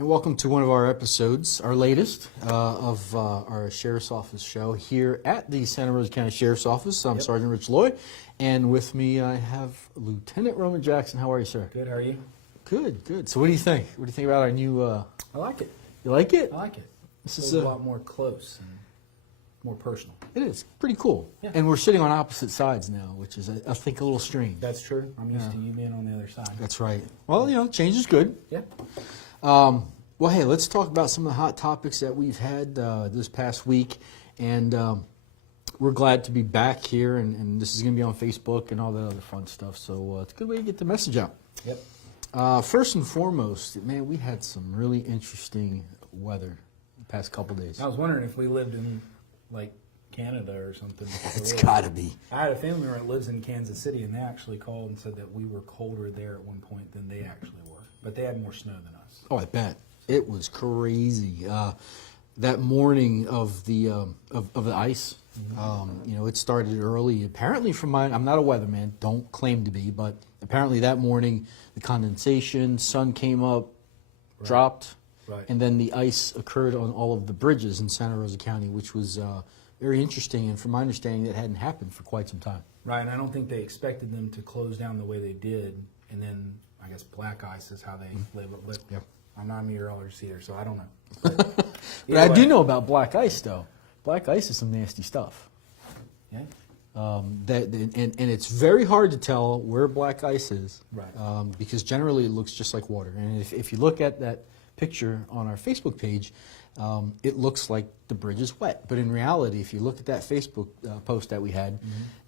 And welcome to one of our episodes, our latest of our Sheriff's Office show here at the Santa Rosa County Sheriff's Office. I'm Sergeant Rich Loy, and with me I have Lieutenant Roman Jackson. How are you, sir? Good, how are you? Good, good. So what do you think? What do you think about our new... I like it. You like it? I like it. This It's is a lot more close and more personal. It is. Pretty cool. Yeah. And we're sitting on opposite sides now, which is, I think, a little strange. That's true. I'm used to you being on the other side. That's right. Well, you know, change is good. Yeah. Well, hey, let's talk about some of the hot topics that we've had this past week. And we're glad to be back here, and this is going to be on Facebook and all that other fun stuff. So it's a good way to get the message out. Yep. First and foremost, man, we had some really interesting weather the past couple days. I was wondering if we lived in, like, Canada or something. It's got to be. I had a family member that lives in Kansas City, and they actually called and said that we were colder there at one point than they actually were. But they had more snow than us. Oh, I bet. It was crazy. That morning of the ice, you know, it started early. Apparently, I'm not a weatherman, don't claim to be, but apparently that morning the condensation, sun came up, dropped, and then the ice occurred on all of the bridges in Santa Rosa County, which was very interesting. And from my understanding, that hadn't happened for quite some time. Right, and I don't think they expected them to close down the way they did, and then I guess black ice is how they label it. But Yep. I'm not a meteorologist either, so I don't know. But I do know about black ice, though. Black ice is some nasty stuff. Yeah. And it's very hard to tell where black ice is, Right. Because generally it looks just like water. And if you look at that picture on our Facebook page, it looks like the bridge is wet. But in reality, if you look at that Facebook post that we had,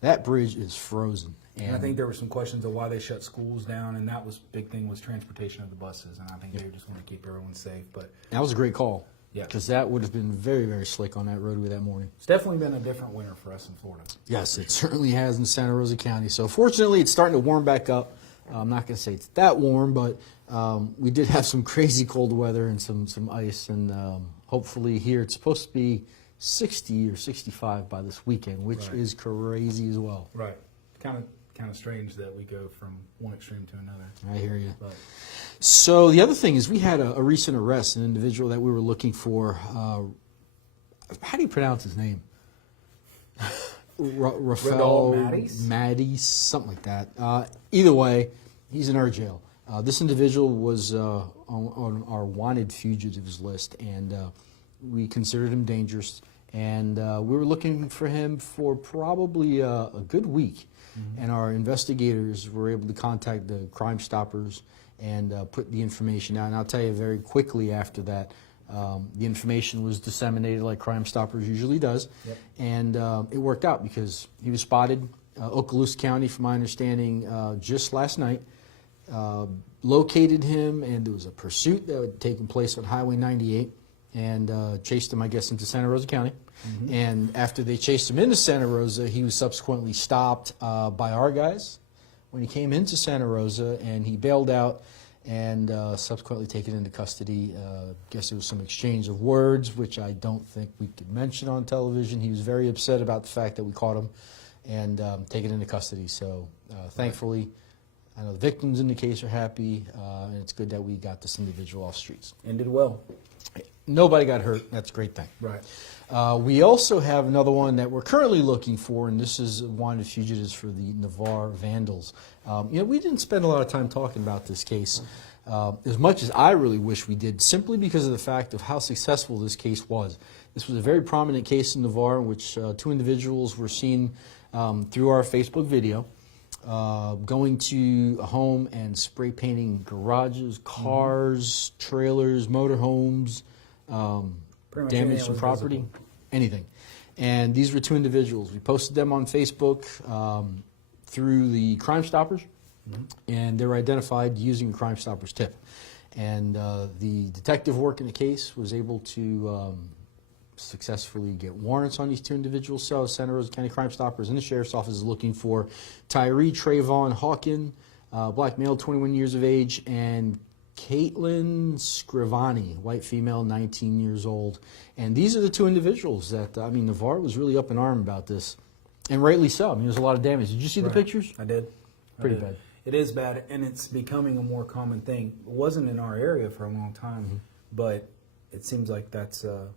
that bridge is frozen. And I think there were some questions of why they shut schools down, and that was big thing was transportation of the buses, and I think they just want to keep everyone safe. But that was a great call. Yeah. Because that would have been very, very slick on that roadway that morning. It's definitely been a different winter for us in Florida. Yes, it certainly has in Santa Rosa County. So fortunately, it's starting to warm back up. I'm not going to say it's that warm, but we did have some crazy cold weather and some ice, and hopefully here it's supposed to be 60 or 65 by this weekend, which is crazy as well. Right. Kind of strange that we go from one extreme to another. I hear you. But so the other thing is we had a recent arrest, an individual that we were looking for. How do you pronounce his name? Rafael Maddie, something like that. Either way, he's in our jail. This individual was on our wanted fugitives list, and we considered him dangerous. And we were looking for him for probably a good week. And our investigators were able to contact the Crime Stoppers and put the information out. And I'll tell you very quickly after that, the information was disseminated like Crime Stoppers usually does. Yep. And it worked out because he was spotted, Okaloosa County, from my understanding, just last night. Located him, and there was a pursuit that had taken place on Highway 98, and chased him, I guess, into Santa Rosa County. And after they chased him into Santa Rosa, he was subsequently stopped by our guys when he came into Santa Rosa, and he bailed out and subsequently taken into custody. Guess there was some exchange of words, which I don't think we could mention on television. He was very upset about the fact that we caught him and taken into custody. So thankfully, I know the victims in the case are happy, and it's good that we got this individual off streets. and did well. Nobody got hurt. That's a great thing. Right. We also have another one that we're currently looking for, and this is wanted fugitives for the Navarre Vandals. You know, we didn't spend a lot of time talking about this case, as much as I really wish we did, simply because of the fact of how successful this case was. This was a very prominent case in Navarre in which two individuals were seen through our Facebook video going to a home and spray painting garages, cars, trailers, motorhomes, damage to property, anything. And these were two individuals. We posted them on Facebook through the Crime Stoppers, and they were identified using a Crime Stoppers tip. And the detective working the case was able to successfully get warrants on these two individuals. So Santa Rosa County Crime Stoppers and the Sheriff's Office is looking for Tyree Trayvon Hawkin, black male, 21 years of age, and Caitlin Scrivani, white female, 19 years old. And these are the two individuals that, I mean, Navarre was really up in arm about this. And rightly so. I mean, there's a lot of damage. Did you see the pictures? I did. Pretty bad. It is bad, and it's becoming a more common thing. It wasn't in our area for a long time, but it seems like that's a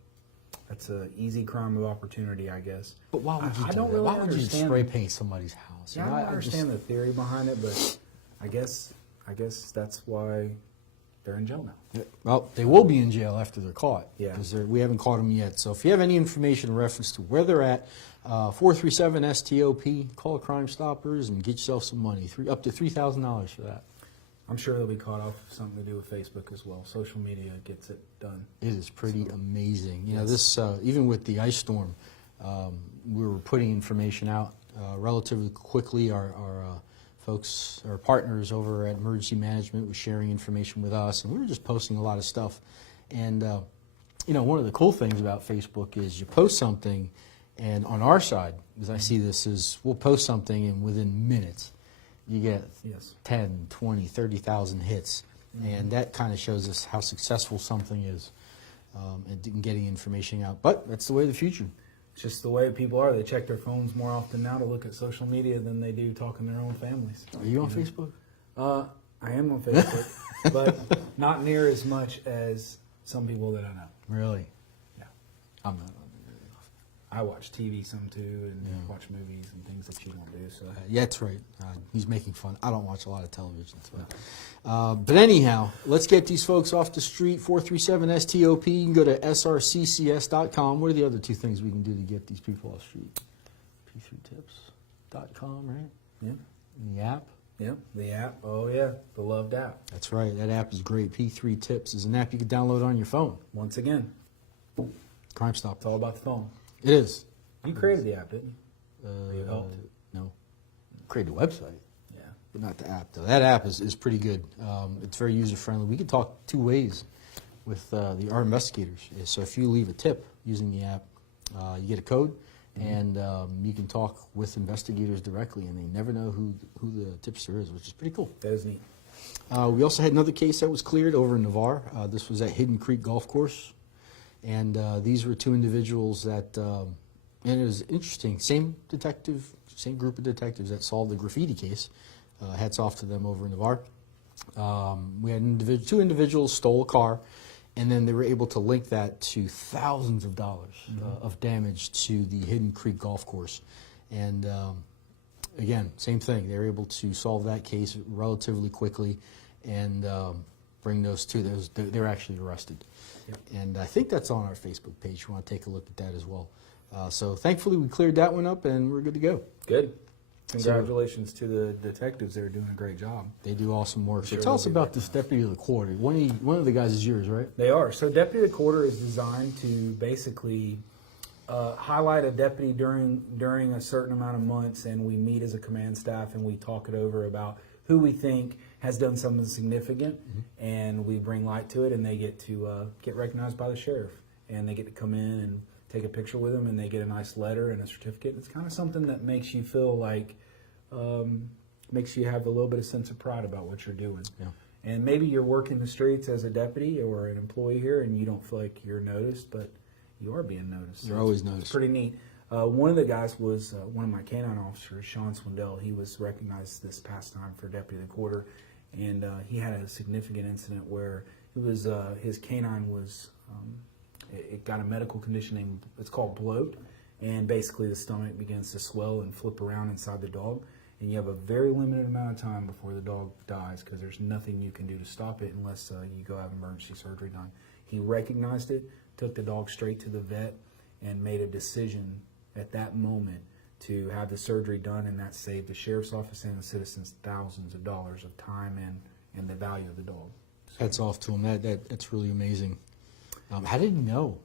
easy crime of opportunity, I guess. But why would you I do don't that? really Why would you understand- spray paint somebody's house? Yeah, I don't understand the theory behind it, but I guess that's why they're in jail now. Well, they will be in jail after they're caught. Yeah. Because we haven't caught them yet. So if you have any information in reference to where they're at, 437-STOP, call Crime Stoppers and get yourself some money. Up to $3,000 for that. I'm sure they'll be caught off something to do with Facebook as well. Social media gets it done. It is pretty amazing. You know, Yes. this even with the ice storm, we were putting information out relatively quickly. Our folks, our partners over at Emergency Management was sharing information with us, and we were just posting a lot of stuff. And you know, one of the cool things about Facebook is you post something, and on our side, as I see this, is we'll post something, and within minutes, you get Yes. 10, 20, 30,000 hits. And that kind of shows us how successful something is in getting information out. But that's the way of the future. It's just the way people are. They check their phones more often now to look at social media than they do talking to their own families. Are you on Facebook? I am on Facebook, but not near as much as some people that I know. Really? Yeah. I'm not on there. I watch TV some too, and Yeah. watch movies and things that you don't do. So Yeah, that's right. He's making fun. I don't watch a lot of television. But anyhow, let's get these folks off the street. 437-STOP. You can go to srccs.com. What are the other two things we can do to get these people off the street? p3tips.com, right? yeah, And the app. yeah, the app. Oh yeah, the loved app. That's right. That app is great. P3 Tips is an app you can download on your phone. Once again, Crime it's Stopper. all about the phone. It is. You created the app, didn't you? you helped? No. Created a website, Yeah. but not the app, though. That app is pretty good. It's very user-friendly. We can talk two ways with our investigators. So if you leave a tip using the app, you get a code, and you can talk with investigators directly, and they never know who the tipster is, which is pretty cool. That is neat. We also had another case that was cleared over in Navarre. This was at Hidden Creek Golf Course. And these were two individuals that, and it was interesting, same group of detectives that solved the graffiti case. Hats off to them over in Navarre. We had two individuals stole a car, and then they were able to link that to thousands of dollars of damage to the Hidden Creek Golf Course. And again, same thing. They were able to solve that case relatively quickly and bring those two. They're actually arrested. Yep. And I think that's on our Facebook page. You want to take a look at that as well. So thankfully we cleared that one up and we're good to go. Good. Congratulations to the detectives. They're doing a great job. They do awesome work. So Sure tell us they'll be about this deputy of the quarter. One of the guys is yours, right? They are. So Deputy of the Quarter is designed to basically highlight a deputy during a certain amount of months, and we meet as a command staff and we talk it over about who we think has done something significant, and we bring light to it, and they get to get recognized by the sheriff, and they get to come in and take a picture with them, and they get a nice letter and a certificate. It's kind of something that makes you feel like, makes you have a little bit of sense of pride about what you're doing. Yeah. And maybe you're working the streets as a deputy or an employee here, and you don't feel like you're noticed, but you are being noticed. You're always It's noticed. pretty neat. One of the guys was one of my canine officers, Sean Swindell. He was recognized this past time for Deputy of the Quarter, and he had a significant incident where it was his canine was it got a medical condition named, it's called bloat, and basically the stomach begins to swell and flip around inside the dog, and you have a very limited amount of time before the dog dies because there's nothing you can do to stop it unless you go have emergency surgery done. He recognized it, took the dog straight to the vet, and made a decision at that moment to have the surgery done, and that saved the sheriff's office and the citizens thousands of dollars of time and the value of the dog. Hats off to him. That's really amazing. How did he know?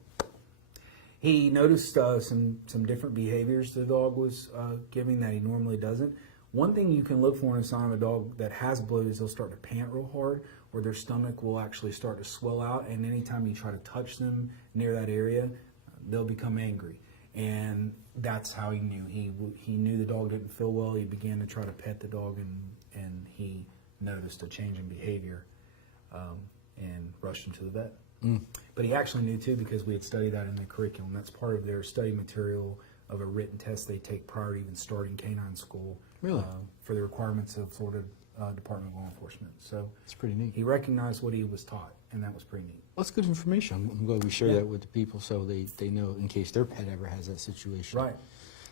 He noticed some different behaviors the dog was giving that he normally doesn't. One thing you can look for in a sign of a dog that has bloat is they'll start to pant real hard, or their stomach will actually start to swell out, and anytime you try to touch them near that area, they'll become angry. And that's how he knew. He knew the dog didn't feel well. He began to try to pet the dog, and he noticed a change in behavior and rushed him to the vet. But he actually knew too, because we had studied that in the curriculum. That's part of their study material of a written test they take prior to even starting canine school. Really? For the requirements of Florida Department of Law Enforcement. So It's pretty neat. he recognized what he was taught, and that was pretty neat. That's good information. I'm glad we share Yeah. that with the people so they know in case their pet ever has that situation. Right.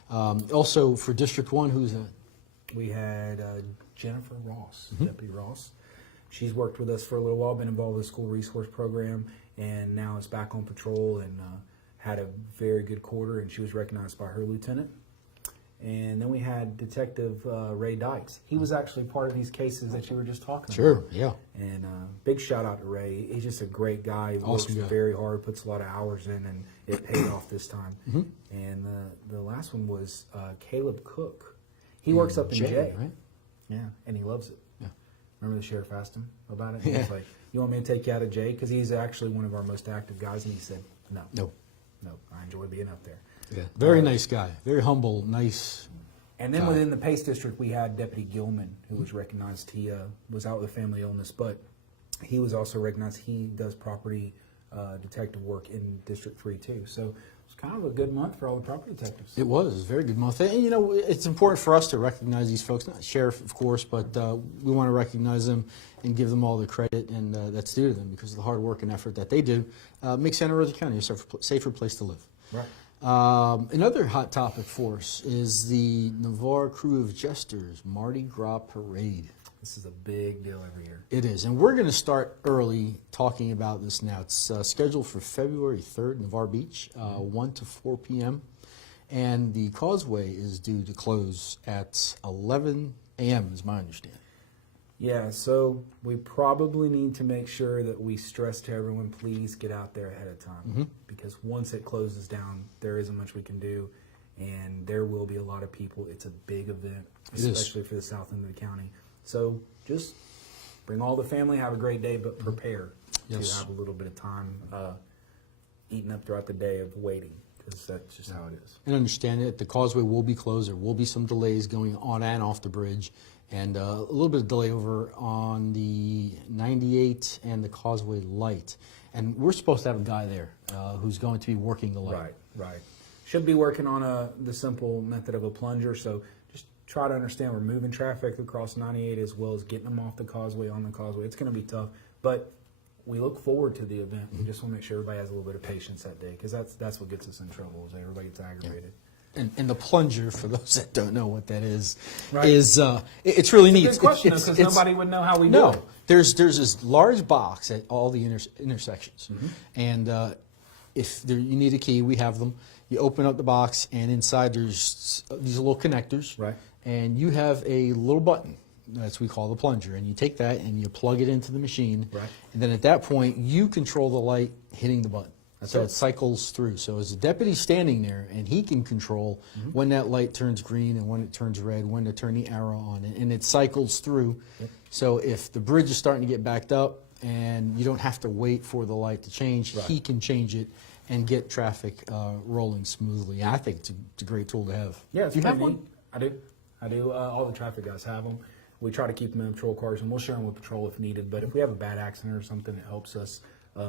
Also, for District 1, who's that? We had Jennifer Ross, Deputy Ross. She's worked with us for a little while, been involved with the school resource program, and now is back on patrol and had a very good quarter, and she was recognized by her lieutenant. And then we had Detective Ray Dykes. He was actually part of these cases that you were just talking Sure, about. yeah. And big shout out to Ray. He's just a great guy. He Awesome works guy. very hard, puts a lot of hours in, and it paid off this time. And the last one was Caleb Cook. He works up in Jay. Right? Yeah, and he loves it. Yeah. Remember the sheriff asked him about it? He was like, you want me to take you out of Jay? Because he's actually one of our most active guys. And he said, no, I enjoy being up there. Yeah. Very nice guy. Very humble, nice. And then within the Pace District, we had Deputy Gilman, who was recognized. He was out with a family illness, but he was also recognized. He does property detective work in District 3, too. So it's kind of a good month for all the property detectives. It was a very good month. And, you know, it's important for us to recognize these folks, not sheriff, of course, but we want to recognize them and give them all the credit and that's due to them because of the hard work and effort that they do. Makes Santa Rosa County a safer place to live. Right. Another hot topic for us is the Navarre Crew of Jesters Mardi Gras Parade. This is a big deal every year. It is, and we're going to start early talking about this now. It's scheduled for February 3rd, Navarre Beach, 1 to 4 p.m., and the causeway is due to close at 11 a.m., is my understanding. Yeah, so we probably need to make sure that we stress to everyone, please get out there ahead of time. Because once it closes down, there isn't much we can do, and there will be a lot of people. It's a big event, especially for the south end of the county. So just bring all the family, have a great day, but prepare to have a little bit of time eating up throughout the day of waiting, because that's just how it is. And understand that the causeway will be closed. There will be some delays going on and off the bridge. And a little bit of delay over on the 98 and the Causeway Light. And we're supposed to have a guy there who's going to be working the light. Right. Should be working on the simple method of a plunger, so just try to understand we're moving traffic across 98 as well as getting them off the causeway, on the causeway. It's going to be tough, but we look forward to the event. We just want to make sure everybody has a little bit of patience that day, because that's what gets us in trouble, is everybody gets aggravated. And the plunger, for those that don't know what that is, Right. is it's really neat. It's a good question, because nobody would know how we do No, it. there's this large box at all the intersections, and if you need a key, we have them. You open up the box, and inside there's these little connectors, Right. and you have a little button. That's what we call the plunger, and you take that and you plug it into the machine, Right. and then at that point you control the light hitting the button. That's So it. it cycles through. So as a deputy standing there, and he can control when that light turns green and when it turns red, when to turn the arrow on, and it cycles through. Yep. So if the bridge is starting to get backed up and you don't have to wait for the light to change, Right. he can change it and get traffic rolling smoothly. I think it's a great tool to have. Yeah, it's Do you have pretty one? neat. I do. All the traffic guys have them. We try to keep them in patrol cars, and we'll share them with patrol if needed. But if we have a bad accident or something, it helps us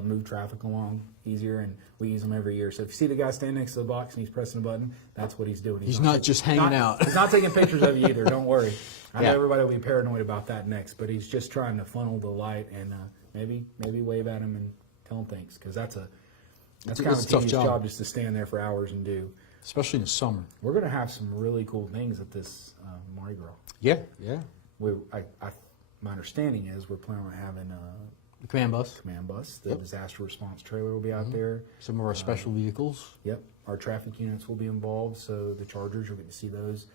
move traffic along easier, and we use them every year. So if you see the guy standing next to the box and he's pressing a button, that's what he's doing. He's not just hanging out. He's not taking pictures of you either. Don't worry. I know Yeah. everybody will be paranoid about that next, but he's just trying to funnel the light and maybe wave at him and tell him thanks, because that's kind of a tough tedious job. job just to stand there for hours and do. Especially in the summer. We're going to have some really cool things at this Mardi Gras. Yeah. My understanding is we're planning on having The command bus. command bus. The disaster response trailer will be out there. Some of our special vehicles. Yep. Our traffic units will be involved, so the Chargers, you'll get to see those.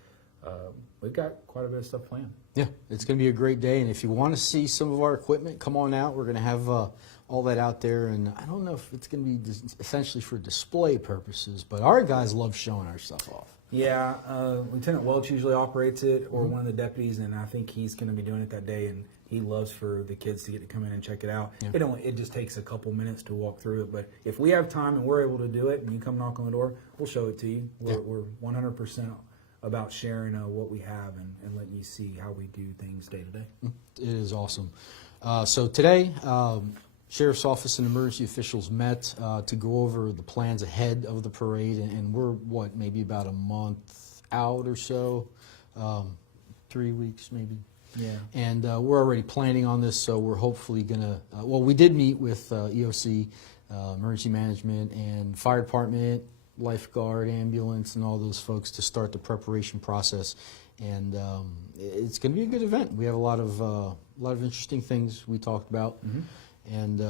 We've got quite a bit of stuff planned. Yeah, it's going to be a great day, and if you want to see some of our equipment, come on out. We're going to have all that out there, and I don't know if it's going to be essentially for display purposes, but our guys love showing our stuff off. Yeah, Lieutenant Welch usually operates it, or one of the deputies, and I think he's going to be doing it that day, and he loves for the kids to get to come in and check it out. Yeah. It just takes a couple minutes to walk through it, but if we have time and we're able to do it, and you come knock on the door, we'll show it to you. We're 100% about sharing what we have and letting you see how we do things day to day. It is awesome. So today, Sheriff's Office and emergency officials met to go over the plans ahead of the parade, and we're, maybe about a month out or so, 3 weeks maybe. Yeah. And we're already planning on this, so we're hopefully going to, well, we did meet with EOC, Emergency Management, and Fire Department, Lifeguard, Ambulance, and all those folks to start the preparation process. And it's going to be a good event. We have a lot of interesting things we talked about. And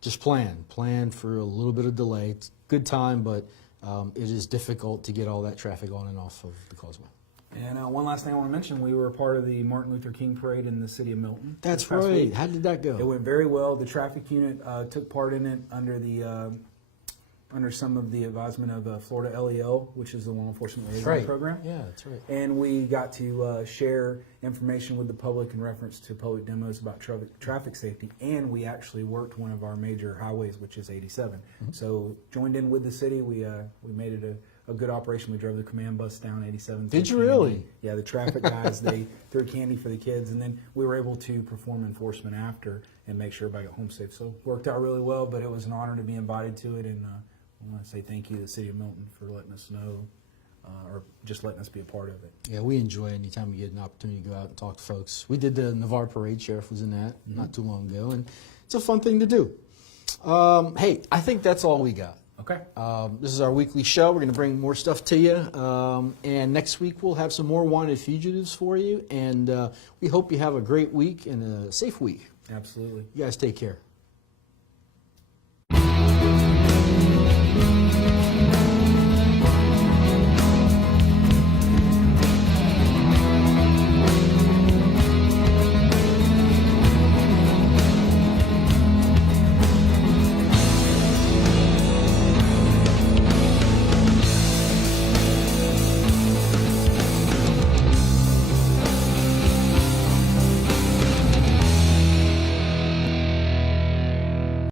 just plan for a little bit of delay. It's a good time, but it is difficult to get all that traffic on and off of the causeway. And one last thing I want to mention, we were a part of the Martin Luther King Parade in the city of Milton. That's this past right. week. How did that go? It went very well. The traffic unit took part in it under some of the advisement of Florida LEL, which is the Law Enforcement Liaison Program. Yeah, that's right. And we got to share information with the public in reference to public demos about traffic safety. And we actually worked one of our major highways, which is 87. So joined in with the city. We made it a good operation. We drove the command bus down 87. Did you really? Yeah, the traffic guys, they threw candy for the kids. And then we were able to perform enforcement after and make sure everybody got home safe. So worked out really well, but it was an honor to be invited to it. And I want to say thank you to the city of Milton for letting us know or just letting us be a part of it. Yeah, we enjoy it anytime we get an opportunity to go out and talk to folks. We did the Navarre Parade. Sheriff was in that not too long ago, and it's a fun thing to do. Hey, I think that's all we got. Okay. This is our weekly show. We're going to bring more stuff to you. And next week we'll have some more wanted fugitives for you. And we hope you have a great week and a safe week. Absolutely. You guys take care.